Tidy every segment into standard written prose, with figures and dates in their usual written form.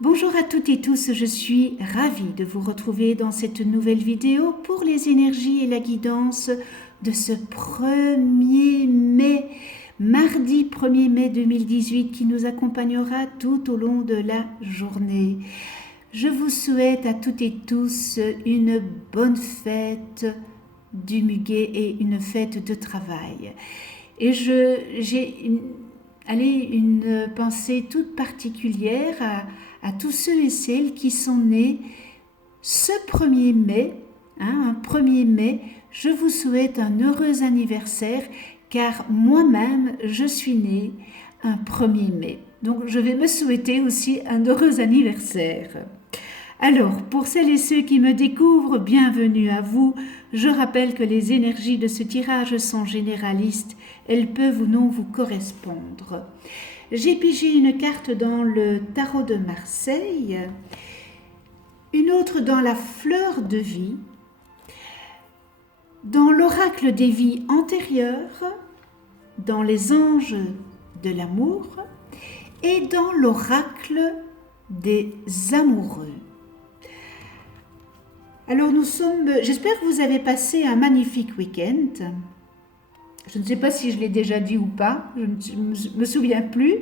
Bonjour à toutes et tous, je suis ravie de vous retrouver dans cette nouvelle vidéo pour les énergies et la guidance de ce 1er mai, mardi 1er mai 2018 qui nous accompagnera tout au long de la journée. Je vous souhaite à toutes et tous une bonne fête du muguet et une fête de travail. Et j'ai une pensée toute particulière à tous ceux et celles qui sont nés ce 1er mai, un 1er mai, je vous souhaite un heureux anniversaire car moi-même je suis née un 1er mai. Donc je vais me souhaiter aussi un heureux anniversaire. Alors, pour celles et ceux qui me découvrent, bienvenue à vous. Je rappelle que les énergies de ce tirage sont généralistes, elles peuvent ou non vous correspondre. J'ai pigé une carte dans le tarot de Marseille, une autre dans la fleur de vie, dans l'oracle des vies antérieures, dans les anges de l'amour et dans l'oracle des amoureux. Alors j'espère que vous avez passé un magnifique week-end. Je ne sais pas si je l'ai déjà dit ou pas, je ne me souviens plus.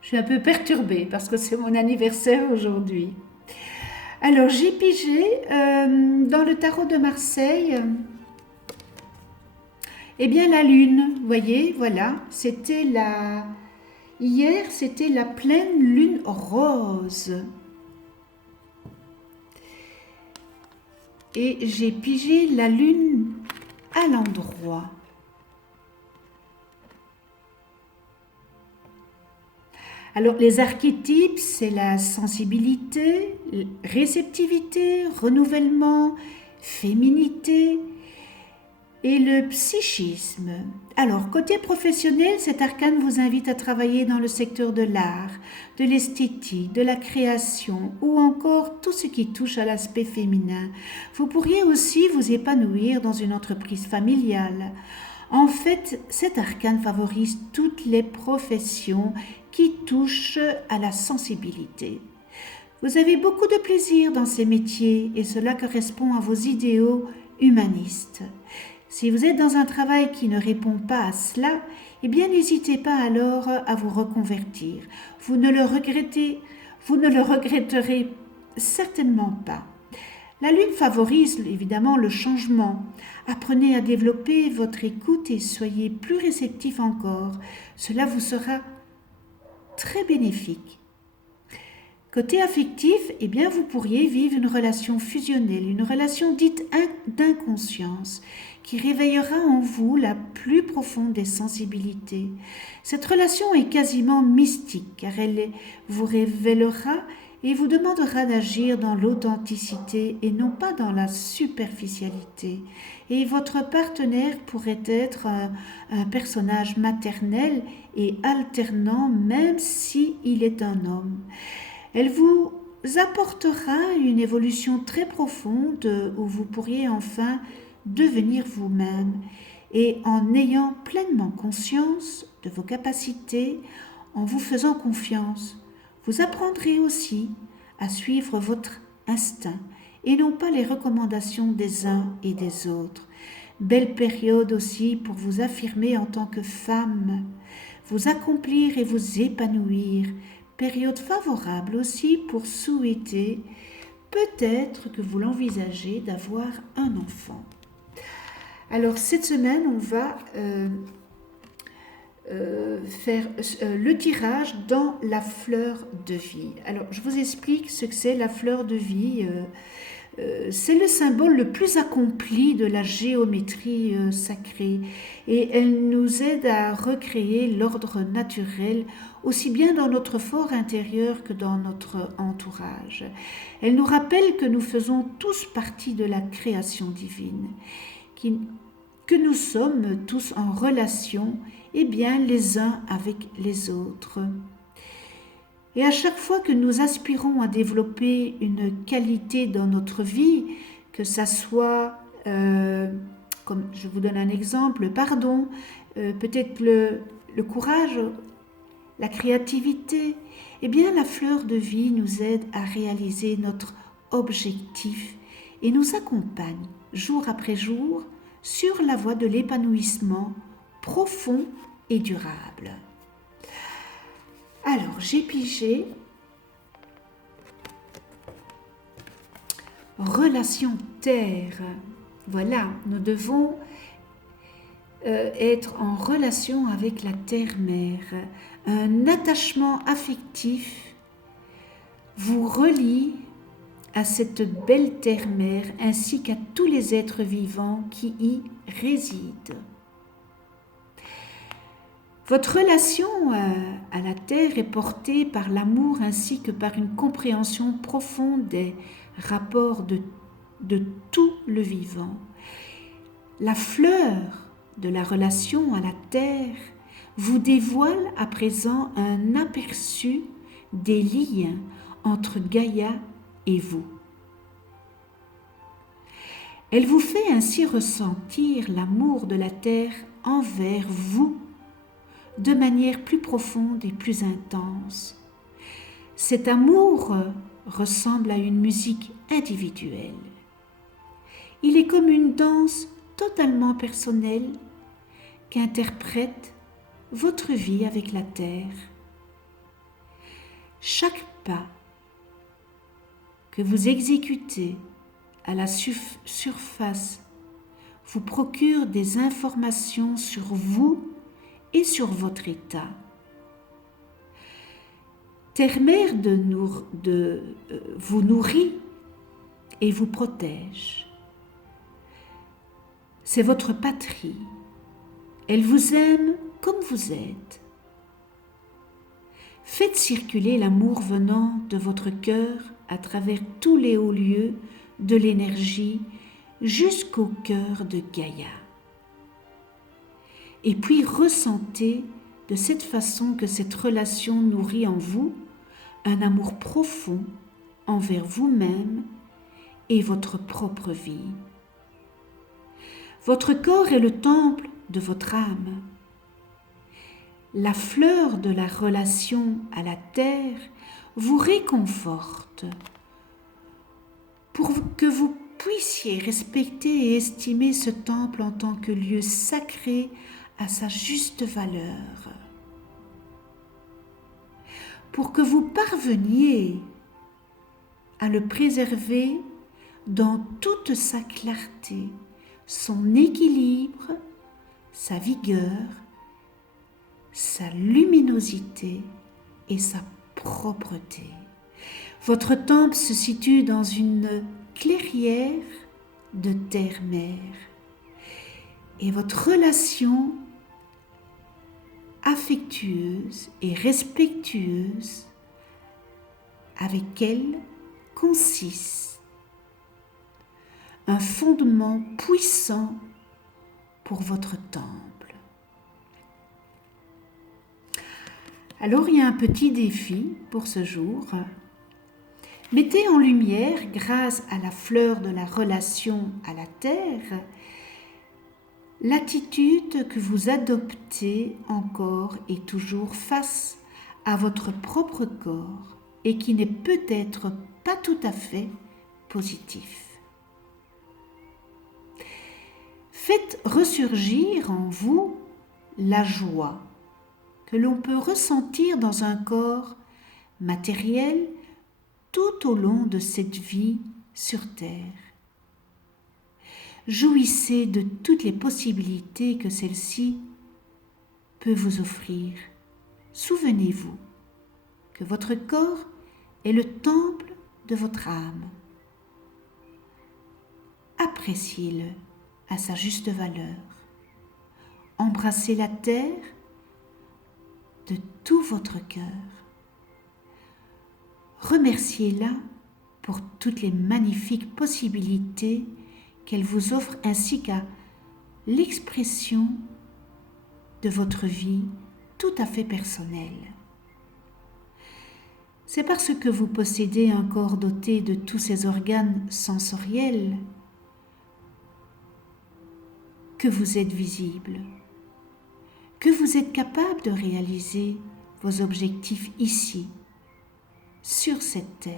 Je suis un peu perturbée parce que c'est mon anniversaire aujourd'hui. Alors j'ai pigé dans le tarot de Marseille, eh bien la lune, vous voyez, voilà, hier c'était la pleine lune rose. Et j'ai pigé la lune à l'endroit. Alors les archétypes, c'est la sensibilité, réceptivité, renouvellement, féminité et le psychisme. Alors côté professionnel, cet arcane vous invite à travailler dans le secteur de l'art, de l'esthétique, de la création ou encore tout ce qui touche à l'aspect féminin. Vous pourriez aussi vous épanouir dans une entreprise familiale. En fait, cet arcane favorise toutes les professions qui touchent à la sensibilité. Vous avez beaucoup de plaisir dans ces métiers et cela correspond à vos idéaux humanistes. Si vous êtes dans un travail qui ne répond pas à cela, eh bien n'hésitez pas alors à vous reconvertir. Vous ne le regretterez certainement pas. La lune favorise évidemment le changement. Apprenez à développer votre écoute et soyez plus réceptif encore. Cela vous sera très bénéfique. Côté affectif, eh bien vous pourriez vivre une relation fusionnelle, une relation dite d'inconscience, qui réveillera en vous la plus profonde des sensibilités. Cette relation est quasiment mystique, car elle vous révélera et vous demandera d'agir dans l'authenticité et non pas dans la superficialité. Et votre partenaire pourrait être un personnage maternel et alternant, même s'il est un homme. Elle vous apportera une évolution très profonde où vous pourriez enfin devenir vous-même et en ayant pleinement conscience de vos capacités, en vous faisant confiance. Vous apprendrez aussi à suivre votre instinct et non pas les recommandations des uns et des autres. Belle période aussi pour vous affirmer en tant que femme, vous accomplir et vous épanouir. Période favorable aussi pour souhaiter, peut-être que vous l'envisagez, d'avoir un enfant. Alors cette semaine, on va faire le tirage dans la fleur de vie. Alors je vous explique ce que c'est la fleur de vie. C'est le symbole le plus accompli de la géométrie sacrée et elle nous aide à recréer l'ordre naturel aussi bien dans notre fort intérieur que dans notre entourage. Elle nous rappelle que nous faisons tous partie de la création divine, que nous sommes tous en relation bien les uns avec les autres. Et à chaque fois que nous aspirons à développer une qualité dans notre vie, que ça soit, comme je vous donne un exemple, le pardon, peut-être le courage, la créativité, eh bien la fleur de vie nous aide à réaliser notre objectif et nous accompagne jour après jour sur la voie de l'épanouissement profond et durable. Alors, j'ai pigé relation terre. Voilà, nous devons être en relation avec la terre-mère. Un attachement affectif vous relie à cette belle terre-mère ainsi qu'à tous les êtres vivants qui y résident. Votre relation à la terre est portée par l'amour ainsi que par une compréhension profonde des rapports de tout le vivant. La fleur de la relation à la terre vous dévoile à présent un aperçu des liens entre Gaïa et vous. Elle vous fait ainsi ressentir l'amour de la terre envers vous de manière plus profonde et plus intense. Cet amour ressemble à une musique individuelle. Il est comme une danse totalement personnelle qu'interprète votre vie avec la terre. Chaque pas que vous exécutez à la surface vous procure des informations sur vous et sur votre état. Terre-mère vous nourrit et vous protège. C'est votre patrie. Elle vous aime comme vous êtes. Faites circuler l'amour venant de votre cœur à travers tous les hauts lieux de l'énergie jusqu'au cœur de Gaïa. Et puis ressentez de cette façon que cette relation nourrit en vous un amour profond envers vous-même et votre propre vie. Votre corps est le temple de votre âme. La fleur de la relation à la terre vous réconforte pour que vous puissiez respecter et estimer ce temple en tant que lieu sacré à sa juste valeur. Pour que vous parveniez à le préserver dans toute sa clarté, son équilibre, sa vigueur, sa luminosité et sa propreté. Votre temple se situe dans une clairière de terre-mère et votre relation affectueuse et respectueuse avec elle consiste un fondement puissant pour votre temple. Alors il y a un petit défi pour ce jour. Mettez en lumière, grâce à la fleur de la relation à la terre, l'attitude que vous adoptez encore et toujours face à votre propre corps et qui n'est peut-être pas tout à fait positif. Faites ressurgir en vous la joie que l'on peut ressentir dans un corps matériel tout au long de cette vie sur Terre. Jouissez de toutes les possibilités que celle-ci peut vous offrir. Souvenez-vous que votre corps est le temple de votre âme. Appréciez-le à sa juste valeur. Embrassez la terre de tout votre cœur. Remerciez-la pour toutes les magnifiques possibilités qu'elle vous offre ainsi qu'à l'expression de votre vie tout à fait personnelle. C'est parce que vous possédez un corps doté de tous ces organes sensoriels que vous êtes visible, que vous êtes capable de réaliser vos objectifs ici, sur cette terre.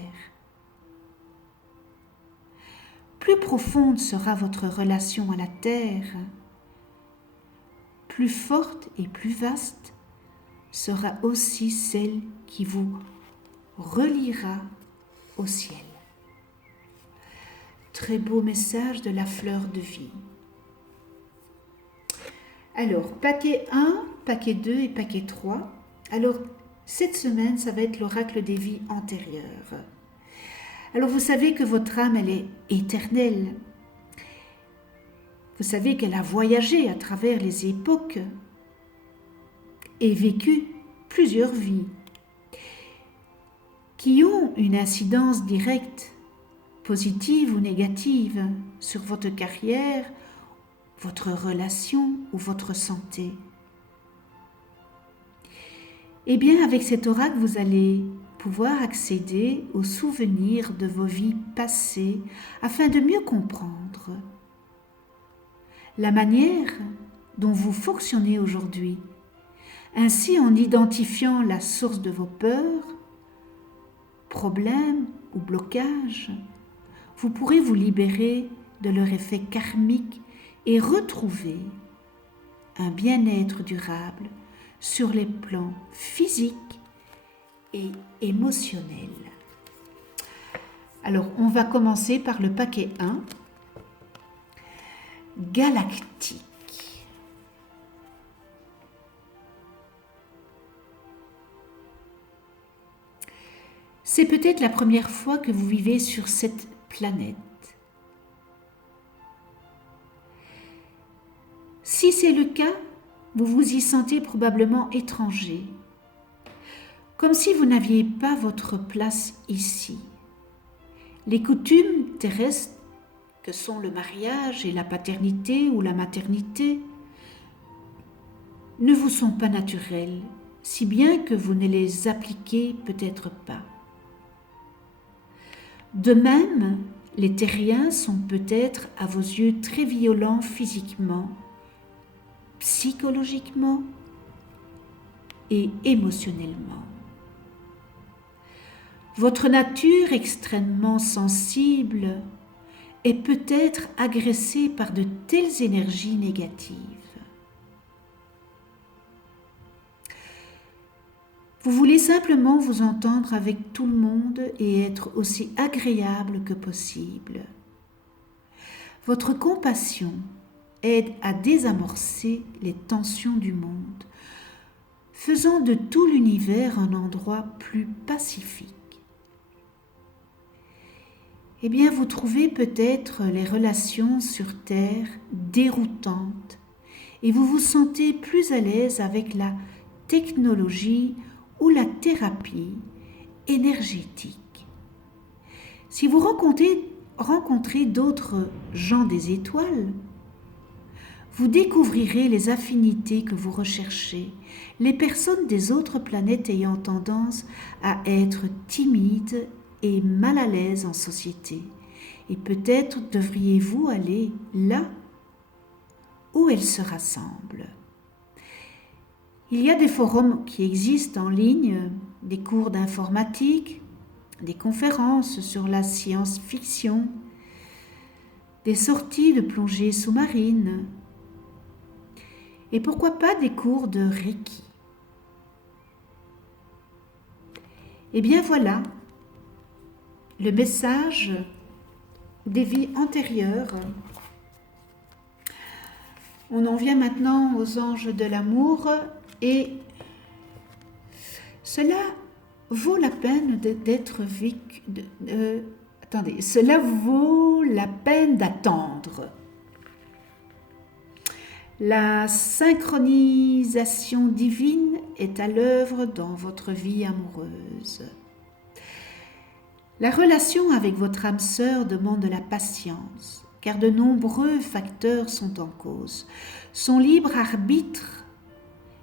Plus profonde sera votre relation à la terre, plus forte et plus vaste sera aussi celle qui vous reliera au ciel. Très beau message de la fleur de vie. Alors, paquet 1, paquet 2 et paquet 3. Alors, cette semaine, ça va être l'oracle des vies antérieures. Alors, vous savez que votre âme, elle est éternelle. Vous savez qu'elle a voyagé à travers les époques et vécu plusieurs vies qui ont une incidence directe, positive ou négative, sur votre carrière, votre relation ou votre santé. Eh bien, avec cet oracle, vous allez pouvoir accéder aux souvenirs de vos vies passées afin de mieux comprendre la manière dont vous fonctionnez aujourd'hui. Ainsi, en identifiant la source de vos peurs, problèmes ou blocages, vous pourrez vous libérer de leur effet karmique et retrouver un bien-être durable sur les plans physiques et émotionnels. Alors, on va commencer par le paquet 1, galactique. C'est peut-être la première fois que vous vivez sur cette planète. Si c'est le cas, vous vous y sentez probablement étranger, comme si vous n'aviez pas votre place ici. Les coutumes terrestres, que sont le mariage et la paternité ou la maternité, ne vous sont pas naturelles, si bien que vous ne les appliquez peut-être pas. De même, les terriens sont peut-être à vos yeux très violents physiquement, psychologiquement et émotionnellement. Votre nature extrêmement sensible est peut-être agressée par de telles énergies négatives. Vous voulez simplement vous entendre avec tout le monde et être aussi agréable que possible. Votre compassion aide à désamorcer les tensions du monde, faisant de tout l'univers un endroit plus pacifique. Eh bien, vous trouvez peut-être les relations sur Terre déroutantes et vous vous sentez plus à l'aise avec la technologie ou la thérapie énergétique. Si vous rencontrez d'autres gens des étoiles, vous découvrirez les affinités que vous recherchez, les personnes des autres planètes ayant tendance à être timides et mal à l'aise en société. Et peut-être devriez-vous aller là où elles se rassemblent. Il y a des forums qui existent en ligne, des cours d'informatique, des conférences sur la science-fiction, des sorties de plongée sous-marine, et pourquoi pas des cours de Reiki. Eh bien voilà, le message des vies antérieures. On en vient maintenant aux anges de l'amour et cela vaut la peine d'être vécu. Cela vaut la peine d'attendre. La synchronisation divine est à l'œuvre dans votre vie amoureuse. La relation avec votre âme sœur demande de la patience, car de nombreux facteurs sont en cause. Son libre arbitre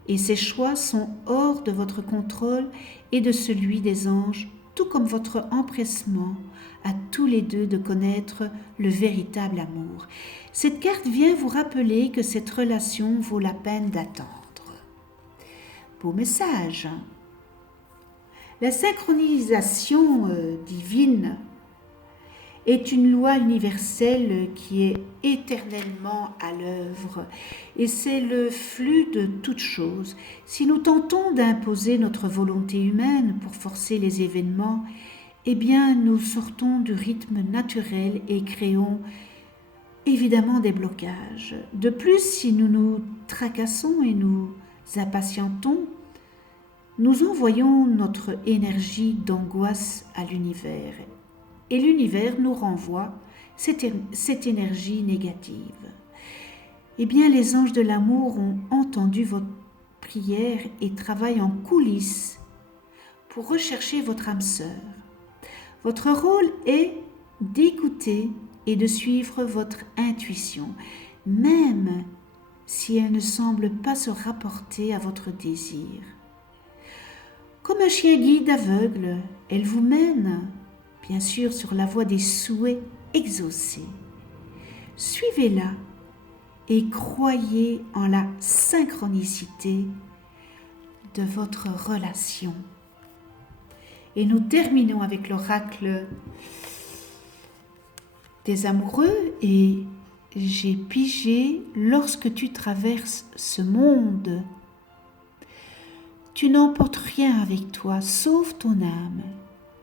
et ses choix sont hors de votre contrôle et de celui des anges, tout comme votre empressement à tous les deux de connaître le véritable amour. Cette carte vient vous rappeler que cette relation vaut la peine d'attendre. Beau message. La synchronisation divine est une loi universelle qui est éternellement à l'œuvre et c'est le flux de toutes choses. Si nous tentons d'imposer notre volonté humaine pour forcer les événements, eh bien nous sortons du rythme naturel et créons évidemment des blocages. De plus, si nous nous tracassons et nous impatientons, nous envoyons notre énergie d'angoisse à l'univers et l'univers nous renvoie cette énergie négative. Eh bien, les anges de l'amour ont entendu votre prière et travaillent en coulisses pour rechercher votre âme sœur. Votre rôle est d'écouter et de suivre votre intuition, même si elle ne semble pas se rapporter à votre désir. Comme un chien guide aveugle, elle vous mène, bien sûr, sur la voie des souhaits exaucés. Suivez-la et croyez en la synchronicité de votre relation. Et nous terminons avec l'oracle des amoureux et j'ai pigé: lorsque tu traverses ce monde, tu n'emportes rien avec toi sauf ton âme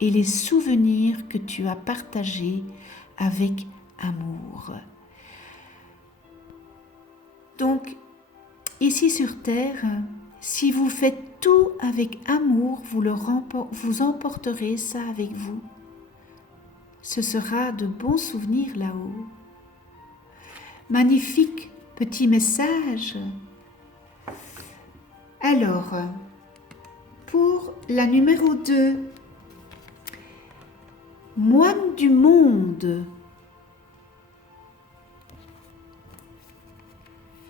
et les souvenirs que tu as partagés avec amour. Donc, ici sur Terre, si vous faites tout avec amour, vous emporterez ça avec vous. Ce sera de bons souvenirs là-haut. Magnifique petit message. Alors, pour la numéro 2, moine du monde.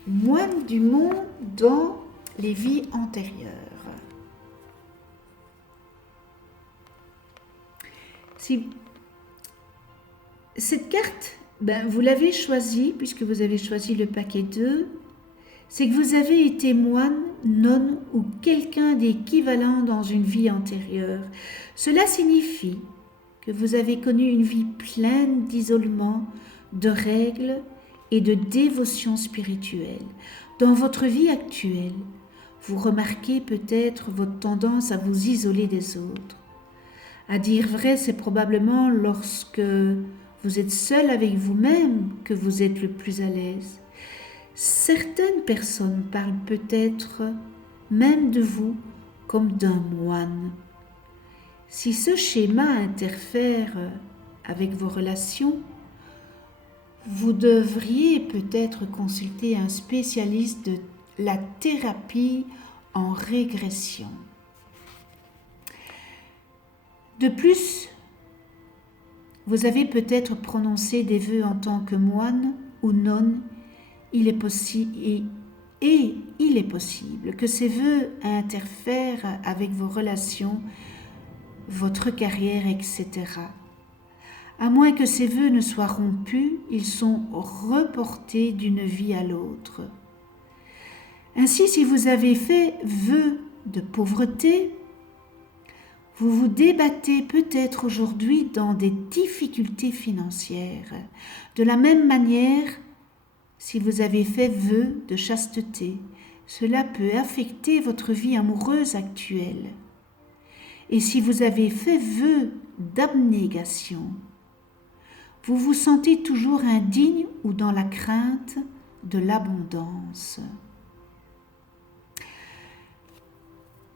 Moine du monde dans les vies antérieures. Cette carte, vous l'avez choisie, puisque vous avez choisi le paquet 2, c'est que vous avez été moine, nonne ou quelqu'un d'équivalent dans une vie antérieure. Cela signifie que vous avez connu une vie pleine d'isolement, de règles et de dévotion spirituelle. Dans votre vie actuelle, vous remarquez peut-être votre tendance à vous isoler des autres. À dire vrai, c'est probablement lorsque vous êtes seul avec vous-même que vous êtes le plus à l'aise. Certaines personnes parlent peut-être même de vous comme d'un moine. Si ce schéma interfère avec vos relations, vous devriez peut-être consulter un spécialiste de la thérapie en régression. De plus, vous avez peut-être prononcé des vœux en tant que moine ou nonne. Il est possible que ces vœux interfèrent avec vos relations, votre carrière, etc. À moins que ces vœux ne soient rompus, ils sont reportés d'une vie à l'autre. Ainsi, si vous avez fait vœu de pauvreté, vous vous débattez peut-être aujourd'hui dans des difficultés financières. De la même manière, si vous avez fait vœu de chasteté, cela peut affecter votre vie amoureuse actuelle. Et si vous avez fait vœu d'abnégation, vous vous sentez toujours indigne ou dans la crainte de l'abondance.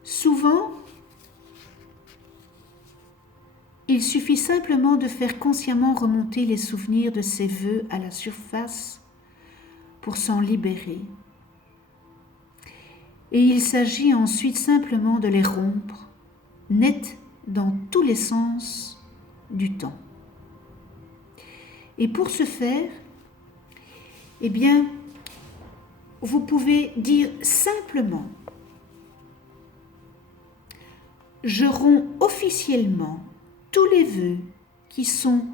Souvent, il suffit simplement de faire consciemment remonter les souvenirs de ces vœux à la surface pour s'en libérer. Et il s'agit ensuite simplement de les rompre, net dans tous les sens du temps. Et pour ce faire, vous pouvez dire simplement: je romps officiellement tous les vœux qui sont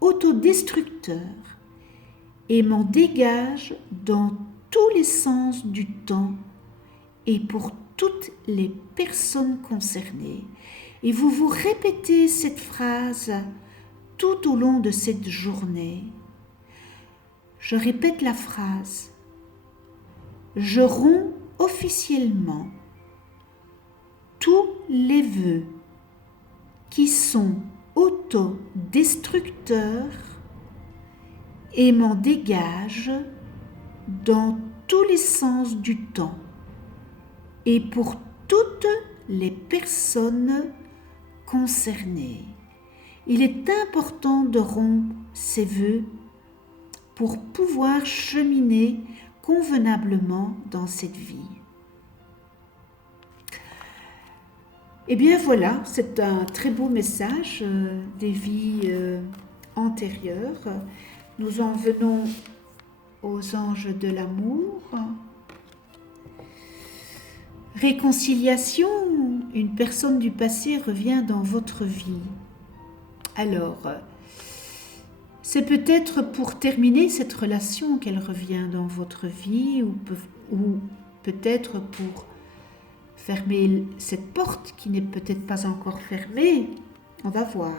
autodestructeurs et m'en dégage dans tous les sens du temps et pour toutes les personnes concernées. et vous vous répétez cette phrase tout au long de cette journée. Je répète la phrase. Je romps officiellement tous les vœux qui sont autodestructeurs et m'en dégage dans tous les sens du temps et pour toutes les personnes concernées. Il est important de rompre ces vœux pour pouvoir cheminer convenablement dans cette vie. Eh bien voilà, c'est un très beau message des vies antérieures. Nous en venons aux anges de l'amour. Réconciliation, une personne du passé revient dans votre vie. Alors, c'est peut-être pour terminer cette relation qu'elle revient dans votre vie ou peut-être pour fermer cette porte qui n'est peut-être pas encore fermée. On va voir.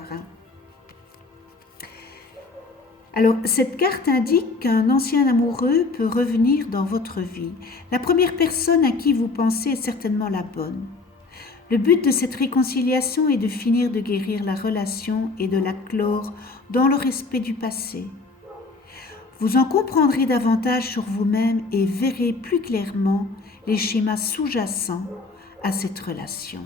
Alors, cette carte indique qu'un ancien amoureux peut revenir dans votre vie. La première personne à qui vous pensez est certainement la bonne. Le but de cette réconciliation est de finir de guérir la relation et de la clore dans le respect du passé. Vous en comprendrez davantage sur vous-même et verrez plus clairement les schémas sous-jacents à cette relation.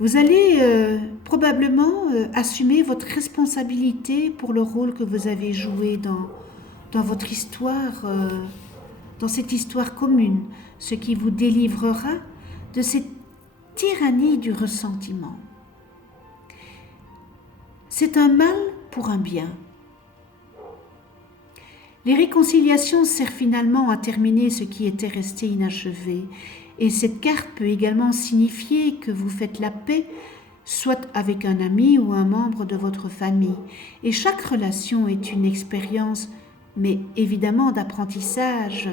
Vous allez probablement assumer votre responsabilité pour le rôle que vous avez joué dans votre histoire, dans cette histoire commune, ce qui vous délivrera de cette tyrannie du ressentiment. C'est un mal pour un bien. Les réconciliations servent finalement à terminer ce qui était resté inachevé. Et cette carte peut également signifier que vous faites la paix, soit avec un ami ou un membre de votre famille. Et chaque relation est une expérience, mais évidemment d'apprentissage.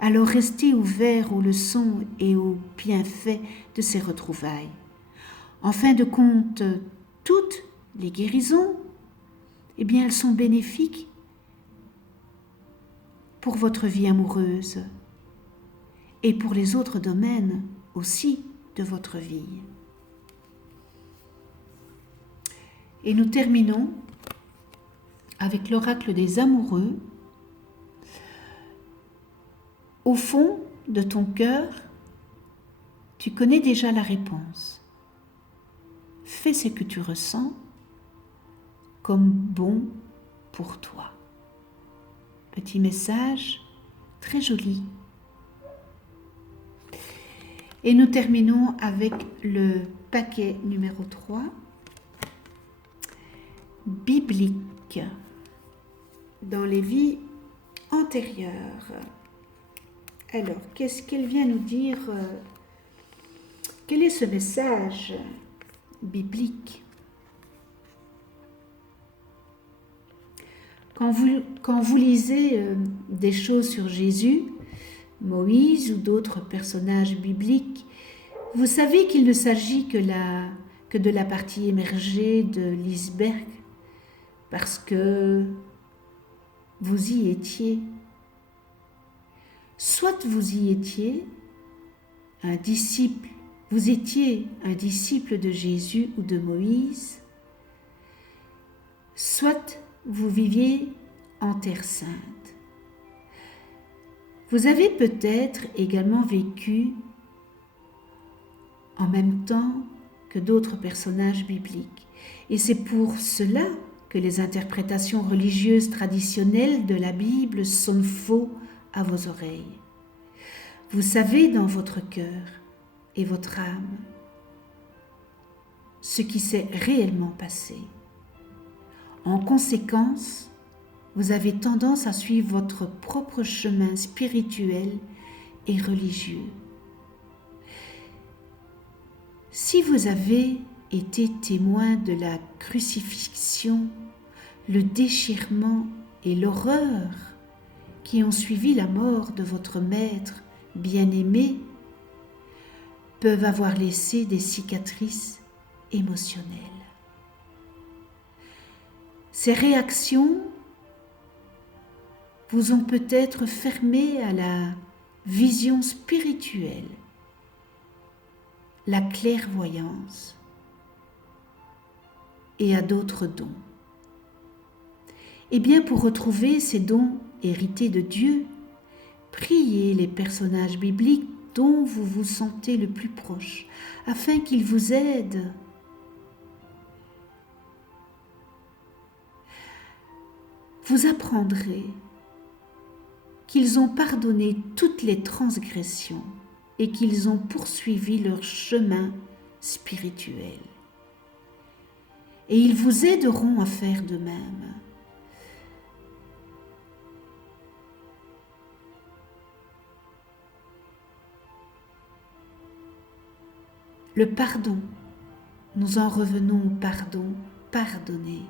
Alors restez ouverts aux leçons et aux bienfaits de ces retrouvailles. En fin de compte, toutes les guérisons, eh bien, elles sont bénéfiques pour votre vie amoureuse et pour les autres domaines aussi de votre vie. Et nous terminons avec l'oracle des amoureux. Au fond de ton cœur, tu connais déjà la réponse. Fais ce que tu ressens comme bon pour toi. Petit message très joli. Et nous terminons avec le paquet numéro 3, biblique, dans les vies antérieures. Alors, qu'est-ce qu'elle vient nous dire? Quel est ce message biblique? Quand vous lisez des choses sur Jésus, Moïse ou d'autres personnages bibliques, vous savez qu'il ne s'agit que de la partie émergée de l'iceberg, parce que vous y étiez. Soit vous y étiez vous étiez un disciple de Jésus ou de Moïse, soit vous viviez en Terre Sainte. Vous avez peut-être également vécu en même temps que d'autres personnages bibliques. Et c'est pour cela que les interprétations religieuses traditionnelles de la Bible sonnent faux à vos oreilles. Vous savez dans votre cœur et votre âme ce qui s'est réellement passé. En conséquence, vous avez tendance à suivre votre propre chemin spirituel et religieux. Si vous avez été témoin de la crucifixion, le déchirement et l'horreur qui ont suivi la mort de votre maître bien-aimé, peuvent avoir laissé des cicatrices émotionnelles. Ces réactions vous ont peut-être fermé à la vision spirituelle, la clairvoyance et à d'autres dons. Eh bien, pour retrouver ces dons hérités de Dieu, priez les personnages bibliques dont vous vous sentez le plus proche, afin qu'ils vous aident. Vous apprendrez qu'ils ont pardonné toutes les transgressions et qu'ils ont poursuivi leur chemin spirituel. Et ils vous aideront à faire de même. Le pardon, nous en revenons au pardon, pardonner.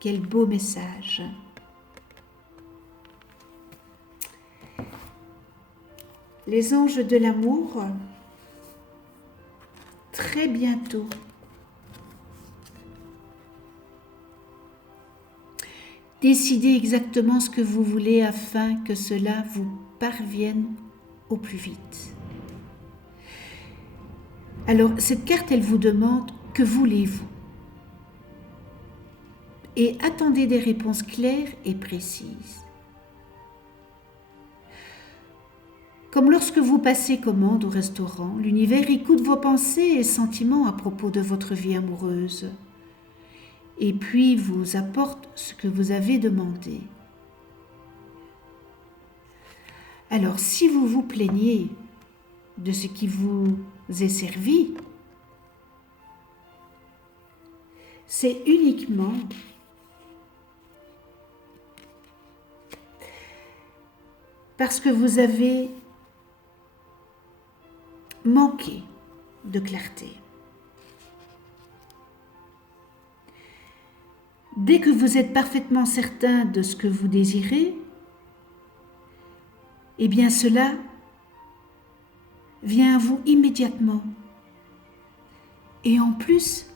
Quel beau message! Les anges de l'amour, très bientôt, décidez exactement ce que vous voulez afin que cela vous parvienne au plus vite. Alors, cette carte, elle vous demande « Que voulez-vous » et attendez des réponses claires et précises. Comme lorsque vous passez commande au restaurant, l'univers écoute vos pensées et sentiments à propos de votre vie amoureuse et puis vous apporte ce que vous avez demandé. Alors, si vous vous plaignez de ce qui vous est servi, c'est uniquement parce que vous avez manqué de clarté. Dès que vous êtes parfaitement certain de ce que vous désirez, eh bien cela vient à vous immédiatement. Et en plus,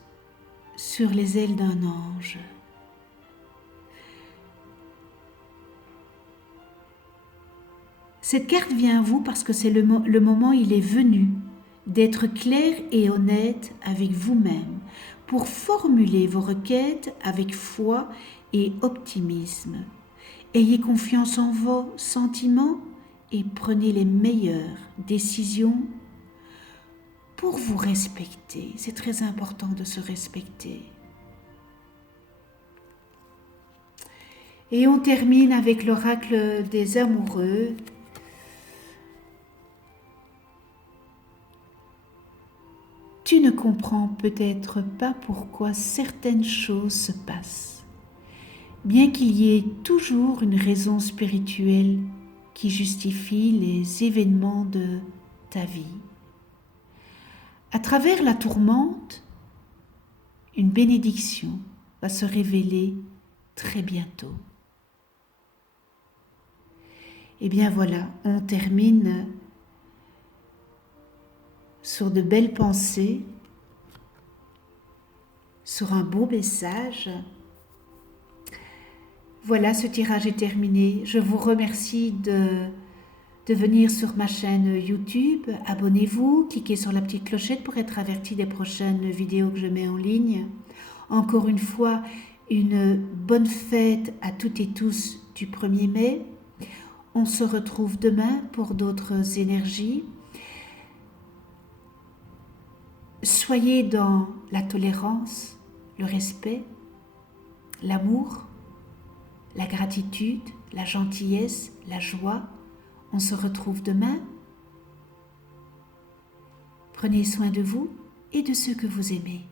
sur les ailes d'un ange. Cette carte vient à vous parce que c'est le moment, il est venu d'être clair et honnête avec vous-même pour formuler vos requêtes avec foi et optimisme. Ayez confiance en vos sentiments et prenez les meilleures décisions pour vous respecter. C'est très important de se respecter. Et on termine avec l'oracle des amoureux. Tu ne comprends peut-être pas pourquoi certaines choses se passent, bien qu'il y ait toujours une raison spirituelle qui justifie les événements de ta vie. À travers la tourmente, une bénédiction va se révéler très bientôt. Et bien voilà, on termine sur de belles pensées, sur un beau message. Voilà, ce tirage est terminé. Je vous remercie de venir sur ma chaîne YouTube. Abonnez-vous, cliquez sur la petite clochette pour être averti des prochaines vidéos que je mets en ligne. Encore une fois, une bonne fête à toutes et tous du 1er mai. On se retrouve demain pour d'autres énergies. Soyez dans la tolérance, le respect, l'amour, la gratitude, la gentillesse, la joie. On se retrouve demain. Prenez soin de vous et de ceux que vous aimez.